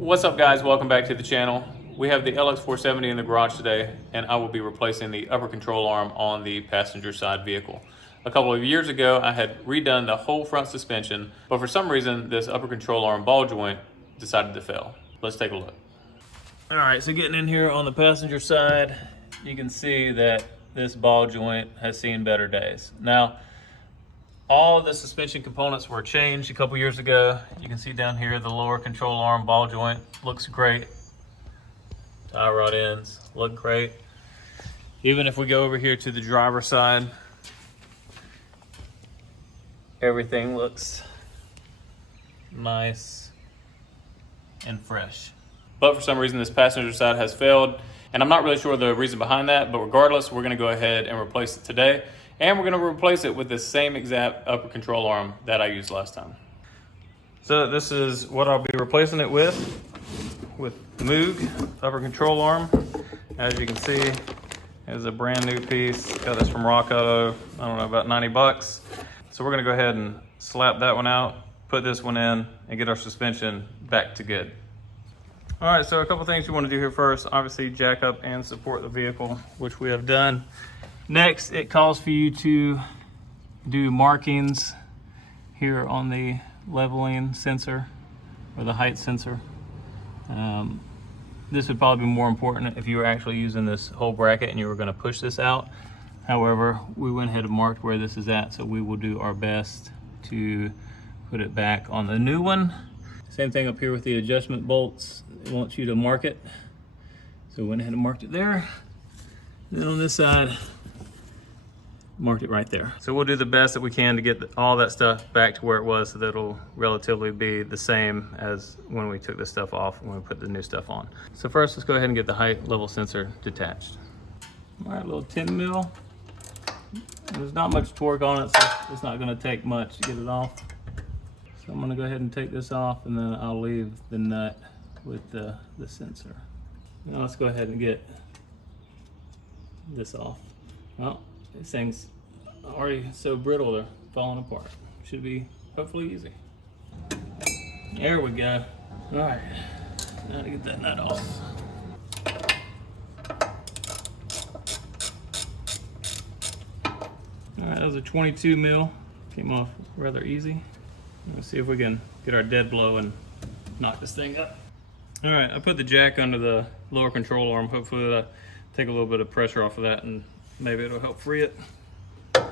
What's up guys, welcome back to the channel. We have the LX470 in the garage today, and I will be replacing the upper control arm on the passenger side vehicle. A couple of years ago, I had redone the whole front suspension, but for some reason, this upper control arm ball joint decided to fail. Let's take a look. All right, so getting in here on the passenger side, you can see that this ball joint has seen better days. Now, all the suspension components were changed a couple years ago. You can see down here the lower control arm ball joint looks great. Tie rod ends look great. Even if we go over here to the driver's side, everything looks nice and fresh. But for some reason this passenger side has failed, and I'm not really sure the reason behind that, but regardless, we're gonna go ahead and replace it today. And we're gonna replace it with the same exact upper control arm that I used last time. So this is what I'll be replacing it with MOOG upper control arm. As you can see, it's a brand new piece. Got this from Rock Auto, I don't know, about 90 bucks. So we're gonna go ahead and slap that one out, put this one in, and get our suspension back to good. All right, so a couple things you wanna do here first. Obviously jack up and support the vehicle, which we have done. Next, it calls for you to do markings here on the leveling sensor or the height sensor. This would probably be more important if you were actually using this whole bracket and you were going to push this out. However, we went ahead and marked where this is at, so we will do our best to put it back on the new one. Same thing up here with the adjustment bolts. It wants you to mark it. So we went ahead and marked it there. Then on this side, marked it right there. So we'll do the best that we can to get all that stuff back to where it was so that it'll relatively be the same as when we took this stuff off and when we put the new stuff on. So first, let's go ahead and get the height level sensor detached. All right, little 10 mil. There's not much torque on it, so it's not gonna take much to get it off. So I'm gonna go ahead and take this off, and then I'll leave the nut with the sensor. Now let's go ahead and get this off. Well, these things are already so brittle they're falling apart. Should be hopefully easy. There we go. All right, now to get that nut off. All right, that was a 22 mil. Came off rather easy. Let's see if we can get our dead blow and knock this thing up. All right, I put the jack under the lower control arm. Hopefully that'll take a little bit of pressure off of that and maybe it'll help free it. All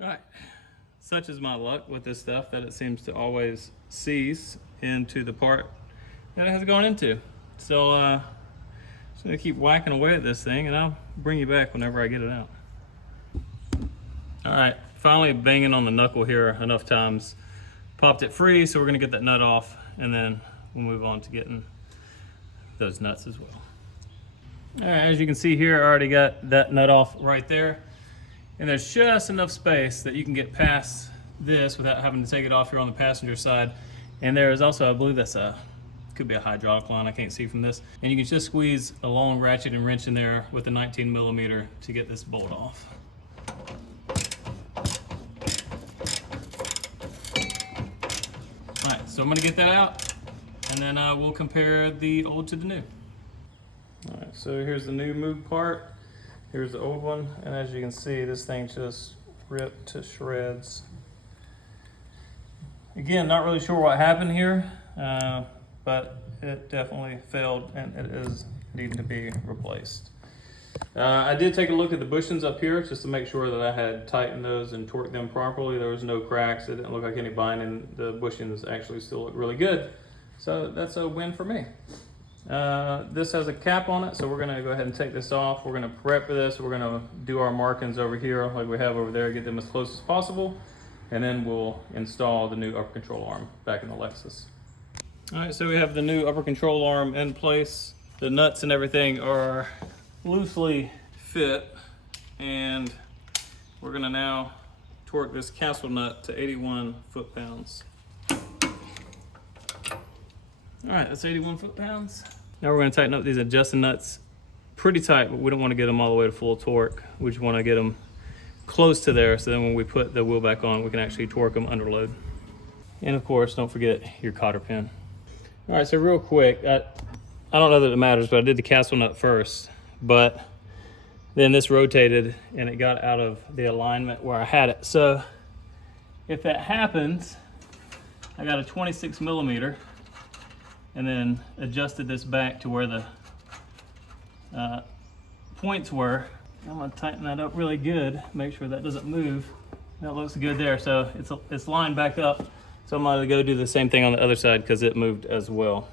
right, such is my luck with this stuff that it seems to always seize into the part that it has gone into. So just gonna keep whacking away at this thing and I'll bring you back whenever I get it out. All right, finally banging on the knuckle here enough times. Popped it free, so we're gonna get that nut off and then we'll move on to getting those nuts as well. All right, as you can see here, I already got that nut off right there. And there's just enough space that you can get past this without having to take it off here on the passenger side. And there is also, I believe that's could be a hydraulic line, I can't see from this. And you can just squeeze a long ratchet and wrench in there with a 19 millimeter to get this bolt off. All right, so I'm gonna get that out and then we'll compare the old to the new. All right, so here's the new MOOG part. Here's the old one, and as you can see, this thing just ripped to shreds. Again, not really sure what happened here, but it definitely failed and it is needing to be replaced. I did take a look at the bushings up here just to make sure that I had tightened those and torqued them properly. There was no cracks, it didn't look like any binding. The bushings actually still look really good. So that's a win for me. This has a cap on it, so we're gonna go ahead and take this off. We're gonna prep for this. We're gonna do our markings over here like we have over there, get them as close as possible, and then we'll install the new upper control arm back in the Lexus. All right, so we have the new upper control arm in place. The nuts and everything are loosely fit, and we're gonna now torque this castle nut to 81 foot-pounds. All right, that's 81 foot-pounds. Now we're going to tighten up these adjusting nuts pretty tight, but we don't want to get them all the way to full torque. We just want to get them close to there, so then when we put the wheel back on, we can actually torque them under load. And of course, don't forget your cotter pin. All right, so real quick, I don't know that it matters, but I did the castle nut first, but then this rotated and it got out of the alignment where I had it. So if that happens, I got a 26 millimeter and then adjusted this back to where the points were. I'm gonna tighten that up really good, make sure that doesn't move. That looks good there, so it's lined back up. So I'm gonna go do the same thing on the other side because it moved as well.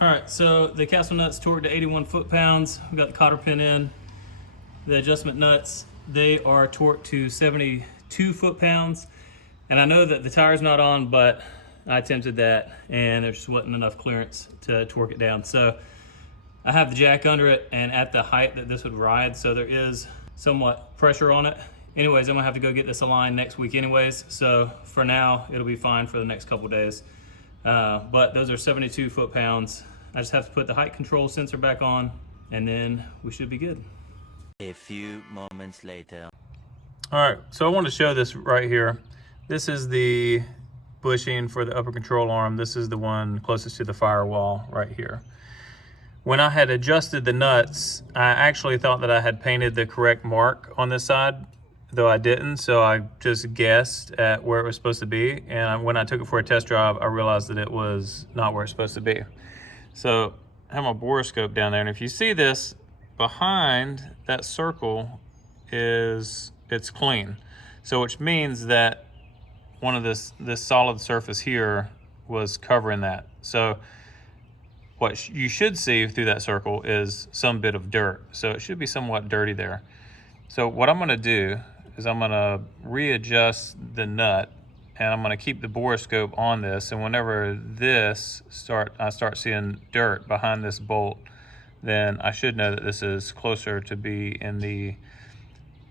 All right, so the castle nuts torqued to 81 foot-pounds. We got the cotter pin in. The adjustment nuts, they are torqued to 72 foot-pounds. And I know that the tire's not on, but I attempted that and there just wasn't enough clearance to torque it down. So I have the jack under it and at the height that this would ride, so there is somewhat pressure on it. Anyways, I'm gonna have to go get this aligned next week anyways. So for now, it'll be fine for the next couple days. But those are 72 foot-pounds. I just have to put the height control sensor back on and then we should be good. A few moments later. All right, so I want to show this right here. This is the bushing for the upper control arm. This is the one closest to the firewall right here. When I had adjusted the nuts, I actually thought that I had painted the correct mark on this side, though I didn't, so I just guessed at where it was supposed to be. And when I took it for a test drive, I realized that it was not where it's supposed to be. So I have my borescope down there, and if you see this, behind that circle it's clean. So which means that one of this solid surface here was covering that. So what you should see through that circle is some bit of dirt. So it should be somewhat dirty there. So what I'm gonna do is I'm gonna readjust the nut and I'm gonna keep the borescope on this, and whenever I start seeing dirt behind this bolt, then I should know that this is closer to be in the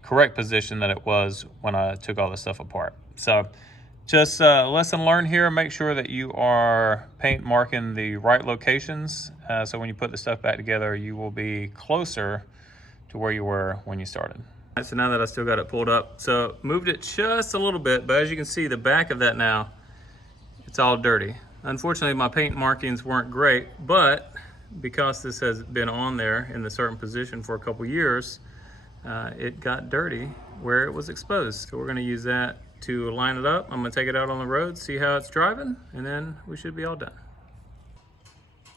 correct position that it was when I took all this stuff apart. So just lesson learned here, make sure that you are paint marking the right locations. So when you put the stuff back together, you will be closer to where you were when you started. All right, so now that I still got it pulled up, so moved it just a little bit, but as you can see, the back of that now, it's all dirty. Unfortunately, my paint markings weren't great, but because this has been on there in the certain position for a couple years, it got dirty where it was exposed. So we're gonna use that to line it up. I'm gonna take it out on the road, see how it's driving, and then we should be all done.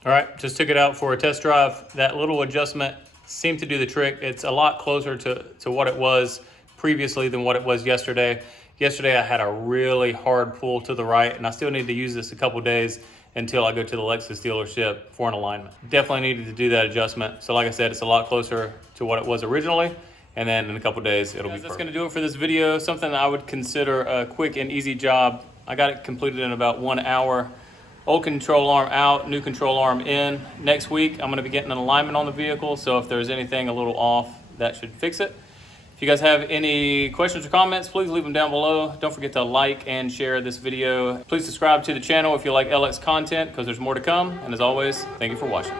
All right, just took it out for a test drive. That little adjustment seemed to do the trick. It's a lot closer to what it was previously than what it was yesterday. Yesterday I had a really hard pull to the right, and I still need to use this a couple days until I go to the Lexus dealership for an alignment. Definitely needed to do that adjustment. So like I said, it's a lot closer to what it was originally, and then in a couple days it'll be perfect. That's gonna do it for this video. Something that I would consider a quick and easy job. I got it completed in about 1 hour. Old control arm out, new control arm in. Next week, I'm gonna be getting an alignment on the vehicle, so if there's anything a little off, that should fix it. If you guys have any questions or comments, please leave them down below. Don't forget to like and share this video. Please subscribe to the channel if you like LX content, because there's more to come. And as always, thank you for watching.